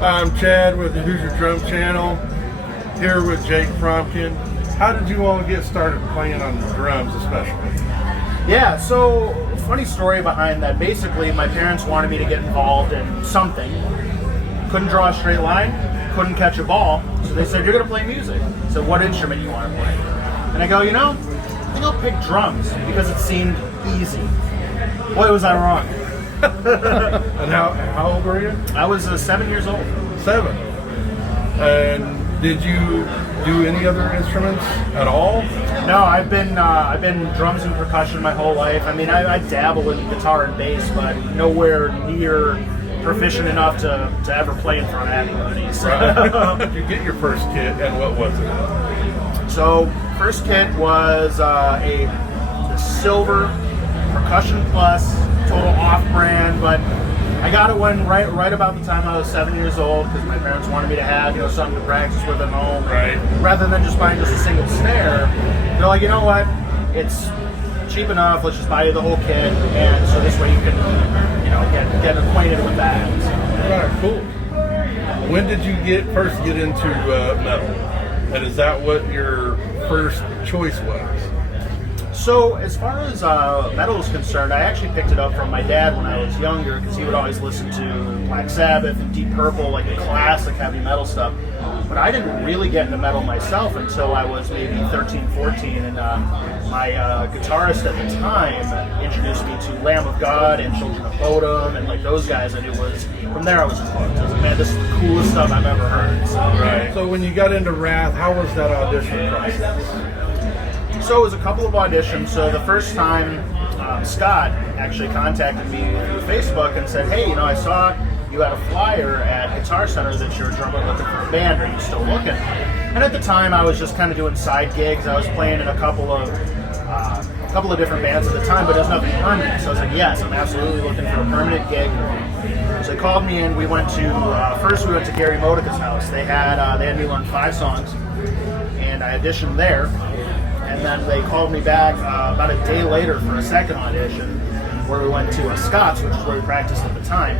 I'm Chad with the Who's Your Drum channel, here with Jake Fromkin. How did you all get started playing on the drums especially? Yeah, so funny story behind that. Basically, my parents wanted me to get involved in something. Couldn't draw a straight line, couldn't catch a ball, so they said, you're going to play music. So what instrument do you want to play? And I go, I think I'll pick drums because it seemed easy. Boy, was I wrong. And how old were you? I was 7 years old. 7. And did you do any other instruments at all? No, I've been drums and percussion my whole life. I mean, I dabble in guitar and bass, but nowhere near proficient enough to ever play in front of anybody. So. Did you get your first kit, and what was it? So, first kit was a silver Percussion Plus, total off-brand, but I got it when right about the time I was 7 years old because my parents wanted me to have something to practice with at home. Right. Rather than just buying just a single snare, they're like, you know what? It's cheap enough. Let's just buy you the whole kit, and so this way you can get acquainted with that. Right, cool. When did you first get into metal? And is that what your first choice was? So as far as metal is concerned, I actually picked it up from my dad when I was younger because he would always listen to Black Sabbath and Deep Purple, like the classic heavy metal stuff. But I didn't really get into metal myself until I was maybe 13, 14, and my guitarist at the time introduced me to Lamb of God and Children of Bodom and like those guys, and it was, from there I was hooked. I was like, man, this is the coolest stuff I've ever heard. So, right. So when you got into Wrath, how was that audition process? So it was a couple of auditions. So the first time, Scott actually contacted me through Facebook and said, hey, I saw you had a flyer at Guitar Center that you're a drummer looking for a band. Are you still looking? And at the time, I was just kind of doing side gigs. I was playing in a couple of different bands at the time, but there was nothing permanent. So I was like, yes, I'm absolutely looking for a permanent gig. So they called me in. We went to first we went to Gary Modica's house. They had me learn 5 songs, and I auditioned there. And then they called me back about a day later for a second audition where we went to Scott's, which is where we practiced at the time.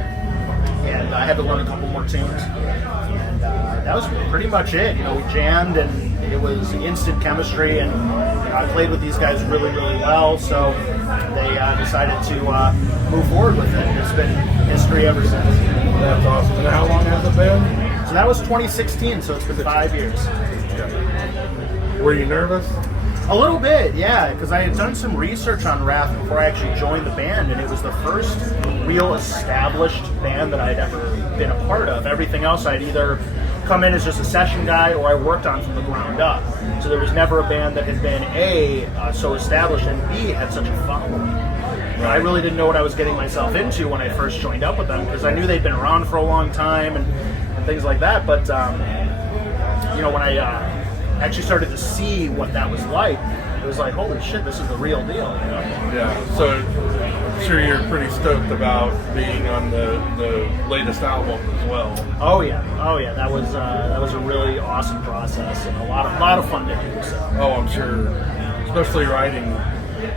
And I had to learn a couple more tunes. And that was pretty much it. We jammed and it was instant chemistry. And I played with these guys really, really well. So they decided to move forward with it. It's been history ever since. That's awesome. And how long has it been? So that was 2016, so it's been 5 years. Yeah. Were you nervous? A little bit, yeah, because I had done some research on Wrath before I actually joined the band, and it was the first real established band that I'd ever been a part of. Everything else I'd either come in as just a session guy or I worked on from the ground up. So there was never a band that had been A, so established, and B, had such a following. I really didn't know what I was getting myself into when I first joined up with them, because I knew they'd been around for a long time and things like that, but when I actually started to see what that was like, it was like, holy shit, this is the real deal. Yeah, so I'm sure you're pretty stoked about being on the latest album as well. Oh yeah, that was a really awesome process and a lot of fun to do. So. Oh, I'm sure, especially writing.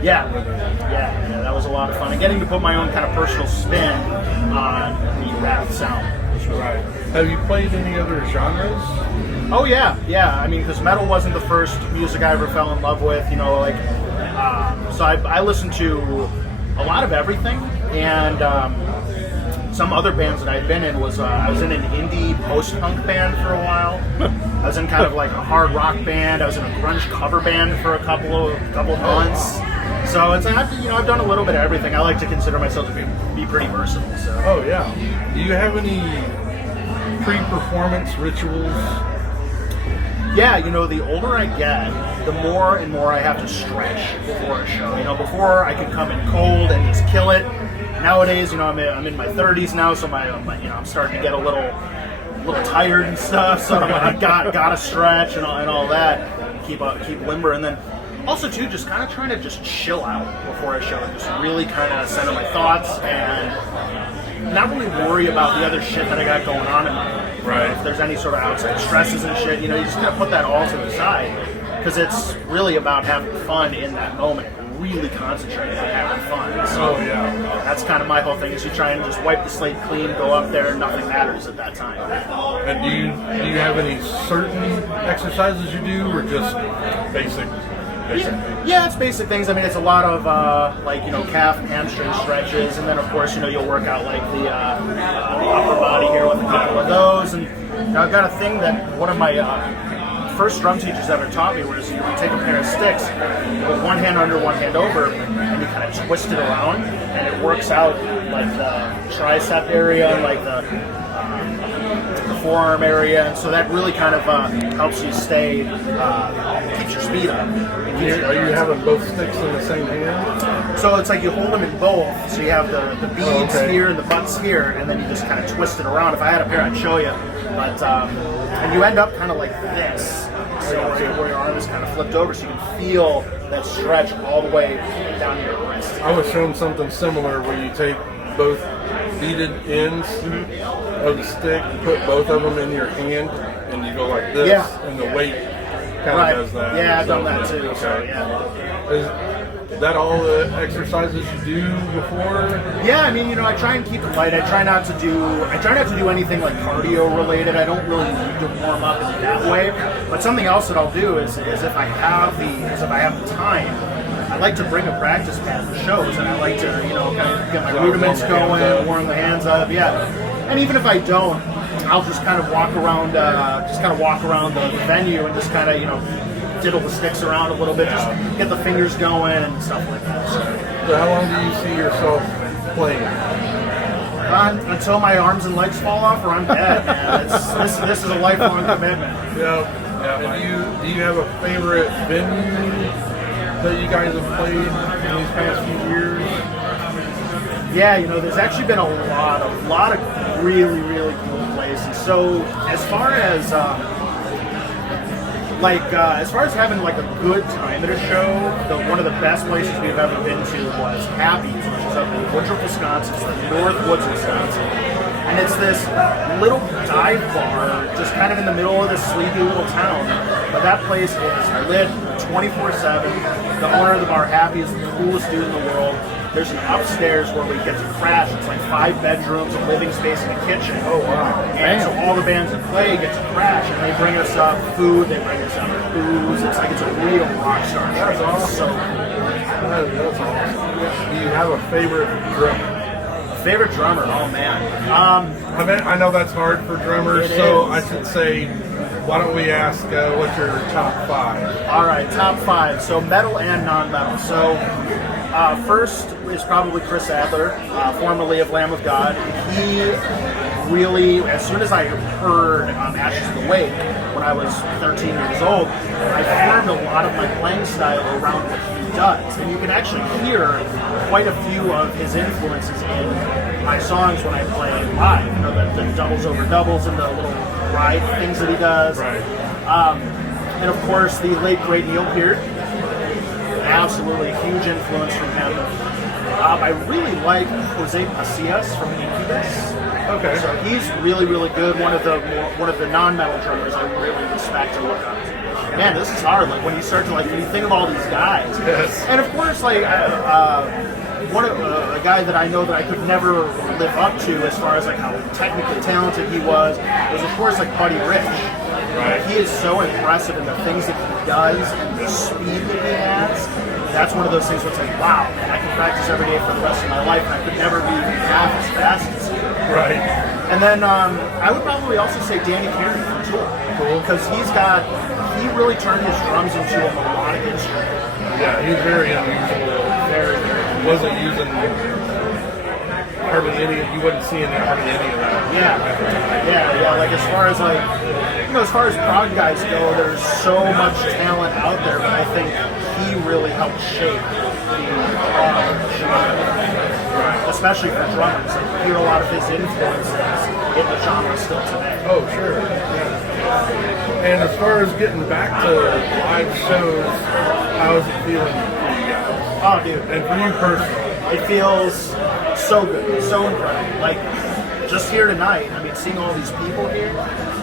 Yeah, that was a lot of fun, and getting to put my own kind of personal spin on the Wrath sound. Right. Have you played any other genres? Oh yeah. I mean, because metal wasn't the first music I ever fell in love with. So I listened to a lot of everything, and some other bands that I'd been in was I was in an indie post-punk band for a while. I was in kind of like a hard rock band. I was in a grunge cover band for a couple of months. So it's I've done a little bit of everything. I like to consider myself to be pretty versatile. So. Oh yeah. Do you have any pre-performance rituals? Yeah, the older I get, the more and more I have to stretch before a show. Before I could come in cold and just kill it. Nowadays, I'm in my 30s now, so I'm starting to get a little tired and stuff. So I gotta stretch and all that, keep limber, and then also too, just kind of trying to just chill out before a show and just really kind of center my thoughts and not really worry about the other shit that I got going on in my life. Right. If there's any sort of outside stresses and shit, you just gotta put that all to the side because it's really about having fun in that moment and really concentrating on having fun. So Oh yeah. that's kind of my whole thing, is you try and just wipe the slate clean, go up there, nothing matters at that time. And do you have any certain exercises you do, or just basic? Yeah, it's basic things. I mean, it's a lot of like, you know, calf and hamstring stretches, and then of course, you know, you'll work out like the upper body here with a couple of those. And you know, I've got a thing that one of my first drum teachers ever taught me was you take a pair of sticks, with one hand under, one hand over, and you kind of twist it around, and it works out like the tricep area, like the forearm area, and so that really kind of helps you stay, keeps your speed up. Are you having both sticks in the same hand? So it's like you hold them in both, so you have the beads okay. here and the butts here, and then you just kind of twist it around. If I had a pair, I'd show you. But and you end up kind of like this, so where your arm is kind of flipped over, so you can feel that stretch all the way down to your wrist. I was shown something similar where you take both beaded ends of the stick, put both of them in your hand, and you go like this, and the weight kind of does that. Yeah, I've done that too. Okay. So yeah. Is that all the exercises you do before? Yeah, I mean, you know, I try and keep it light. I try not to do anything like cardio related. I don't really need to warm up in that way. But something else that I'll do is if I have the time, I like to bring a practice pad to shows, and I like to, you know, kind of get my rudiments going, warm the hands up, yeah. And even if I don't, I'll just kind of walk around, the venue and just kind of, you know, diddle the sticks around a little bit, just get the fingers going and stuff like that. So how long do you see yourself playing? Until my arms and legs fall off, or I'm dead. Man. This is a lifelong commitment. Yeah. And do you have a favorite venue that you guys have played in these past few years? Yeah, you know, there's actually been a lot of really, really cool places. So as far as having like a good time at a show, one of the best places we've ever been to was Happy's, which is up in Woodruff, Wisconsin. It's the North Woods, Wisconsin. And it's this little dive bar just kind of in the middle of this sleepy little town. But that place is lit 24/7. The owner of the bar, Happy, is the coolest dude in the world. There's an upstairs where we get to crash. It's like 5 bedrooms, a living space, and a kitchen. Oh, wow. And so all the bands that play get to crash, and they bring us up food, they bring us up booze. It's like it's a real rock star. That's awesome. It's so cool. That's awesome. Do you have a favorite drummer? Favorite drummer? Oh, man. I know that's hard for drummers, so I should say, why don't we ask what's your top 5? All right, top 5. So metal and non-metal. So first is probably Chris Adler, formerly of Lamb of God. He really, as soon as I heard Ashes of the Wake when I was 13 years old, I formed a lot of my playing style around what he does. And you can actually hear quite a few of his influences in my songs when I play live. You know, the doubles over doubles and the little ride things that he does. Right. And of course, the late great Neil Peart. Absolutely a huge influence from him. I really like Jose Pasillas from Incubus. Okay. So he's really, really good. One of the non-metal drummers I really respect and look up to. Man, this is hard. Like when you start to when you think of all these guys. Yes. And of course, a guy that I know that I could never live up to as far as how technically talented he was of course Buddy Rich. Right. He is so impressive in the things that he does and the speed that he has. That's one of those things where it's like, wow, man, I can practice every day for the rest of my life, and I could never be half as fast as him. Right. And then I would probably also say Danny Carey from Tool, because he really turned his drums into a melodic instrument. Yeah, he's very unusual. Very, very. Wasn't using hardly any. You wouldn't see hardly any of that. Yeah. Like as far as prog guys go, there's so much talent out there, but I think he really helped shape the prog genre, especially for drummers. Like, you hear a lot of his influences in the genre still today. Oh, sure. Yeah. And as far as getting back to live shows, how is it feeling for you guys? Oh, dude. And for you personally? It feels so good, so incredible. Like, just here tonight, I mean, seeing all these people here,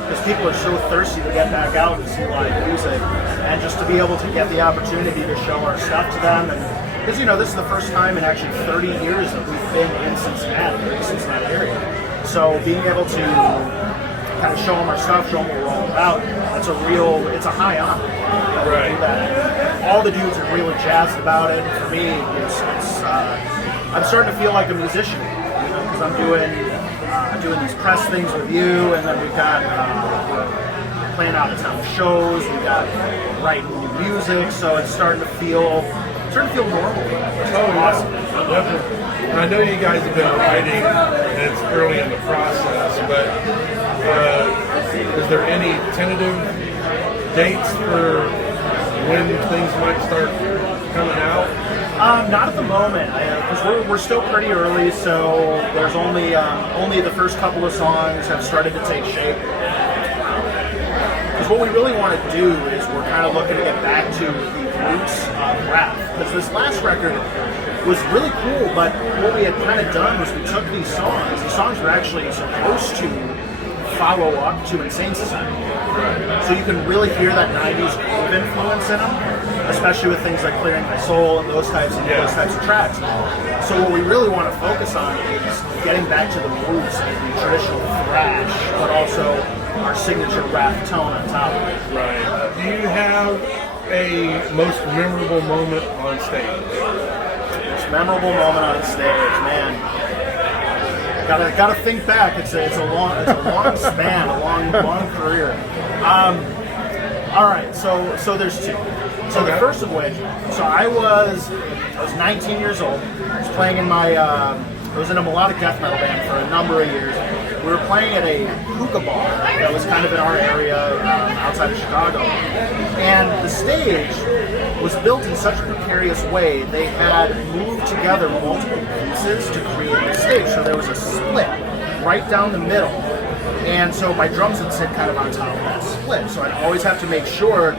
because people are so thirsty to get back out and see live music, and just to be able to get the opportunity to show our stuff to them, and because this is the first time in actually 30 years that we've been in Cincinnati, or the Cincinnati area. So being able to kind of show them our stuff, show them what we're all about, it's a high honor. Right. Do that. All the dudes are really jazzed about it. For me, I'm starting to feel like a musician, because I'm doing these press things with you, and then we've got we're playing out of town shows, we got writing new music, so it's starting to feel normal. Awesome. Definitely. And I know you guys have been writing, and it's early in the process, but is there any tentative dates for when things might start coming out? Not at the moment, because we're still pretty early. So there's only the first couple of songs have started to take shape. Because what we really want to do is we're kind of looking to get back to the roots of rap. Because this last record was really cool, but what we had kind of done was we took these songs. The songs were actually supposed to follow up to Insane Society. Right. So you can really hear that 90s groove influence in them, especially with things like Clearing My Soul and those types of tracks. So what we really want to focus on is getting back to the roots of the traditional thrash, but also our signature rap tone on top of it. Right. Do you have a most memorable moment on stage? Most memorable moment on stage, man. Gotta think back. It's a long span, a long career. All right, so there's two. So the first of which, so I was 19 years old. I was playing I was in a melodic death metal band for a number of years. We were playing at a hookah bar that was kind of in our area outside of Chicago. And the stage was built in such a precarious way, they had moved together multiple pieces to create the stage. So there was a split right down the middle. And so my drums would sit kind of on top of that split. So I'd always have to make sure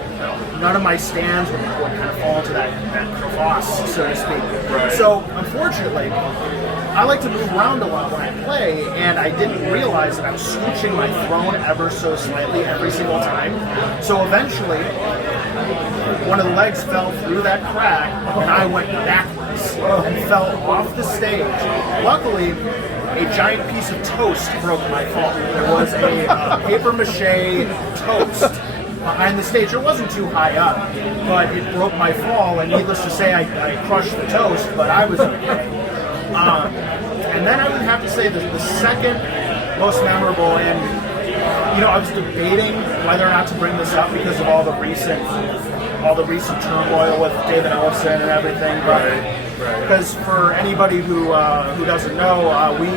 none of my stands would kind of fall into that crevasse, so to speak. Right. So unfortunately, I like to move around a lot when I play, and I didn't realize that I was scooching my throne ever so slightly every single time. So eventually, one of the legs fell through that crack, and I went backwards and fell off the stage. Luckily, a giant piece of toast broke my fall. There was a paper mache toast behind the stage. It wasn't too high up, but it broke my fall, and needless to say, I crushed the toast, but I was okay. And then I would have to say the second most memorable, and I was debating whether or not to bring this up because of all the recent turmoil with David Ellison and everything, but because for anybody who doesn't know, we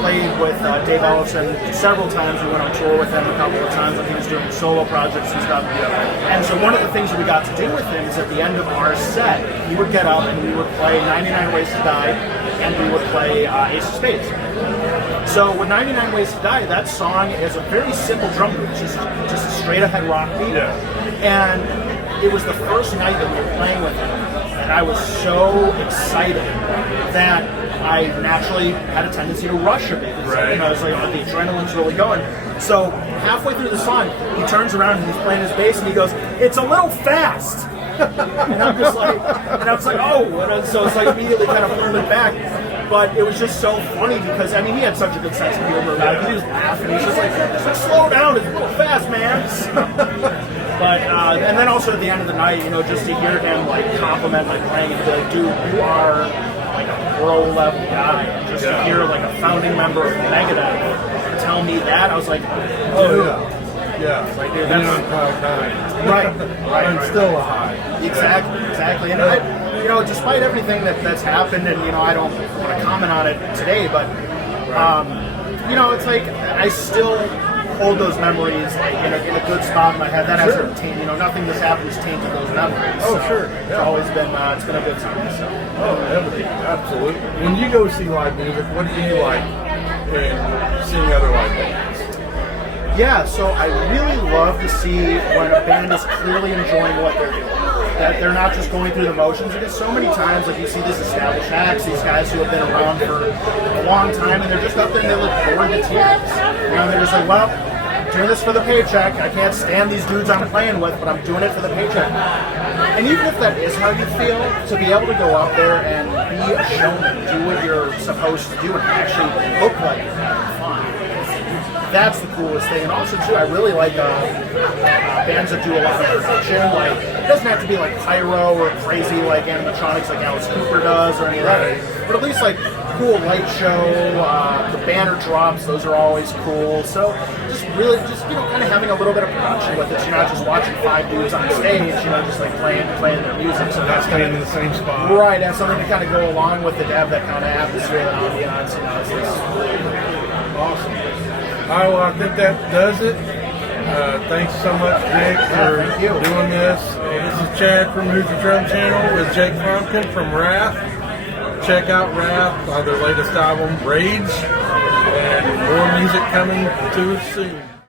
played with Dave Ellison several times. We went on tour with him a couple of times when he was doing solo projects and stuff. And so one of the things that we got to do with him is at the end of our set, he would get up and we would play 99 Ways to Die, and we would play Ace of Spades. So with 99 Ways to Die, that song is a very simple drum loop, just a straight ahead rock beat. Yeah. And it was the first night that we were playing with him, and I was so excited that I naturally had a tendency to rush a bit. I was like, the adrenaline's really going. So halfway through the song, he turns around and he's playing his bass, and he goes, "It's a little fast." And I'm just like, oh, and so it's like immediately kind of pulled it back. But it was just so funny because, I mean, he had such a good sense of humor about it. He was laughing. He was just like, slow down, it's a little fast, man. But, and then also at the end of the night, just to hear him, compliment my playing and be like, dude, you are, a pro-level guy. And just to hear, a founding member of Megadeth tell me that, I was like, oh, yeah. It's like, dude, that's on cloud nine. Right. And still a high. Exactly. And despite everything that's happened, and I don't want to comment on it today, but it's like I still hold those memories in a good spot in my head. That hasn't tainted. Nothing that's happened has tainted those memories. Oh, so sure. It's always been it's been a good time. So. Oh, absolutely. When you go see live music, what do you like in seeing other live bands? Yeah, so I really love to see when a band is clearly enjoying what they're doing. That they're not just going through the motions. Because so many times, you see these established acts, these guys who have been around for a long time, and they're just up there and they look bored to tears. They're just like, well, I'm doing this for the paycheck. I can't stand these dudes I'm playing with, but I'm doing it for the paycheck. And even if that is how you feel, to be able to go up there and be a showman, do what you're supposed to do, and actually look like you're having fun, that's the coolest thing. And also, too, I really like bands that do a lot of production. Like, it doesn't have to be like pyro or crazy like animatronics like Alice Cooper does or any of that, but at least like cool light show, the banner drops, those are always cool. So just really, kind of having a little bit of production with it. So you're not just watching 5 dudes on stage, just like playing their music. So Not staying in the same spot. Right, and something to kind of go along with it, to have that kind of atmosphere and ambiance. It's Awesome. All right, well, I think that does it. Thanks so much, Jake, for doing this. This is Chad from Who's Your Drum Channel with Jake Fromkin from Wrath. Check out Wrath, their latest album, Rage, and more music coming to us soon.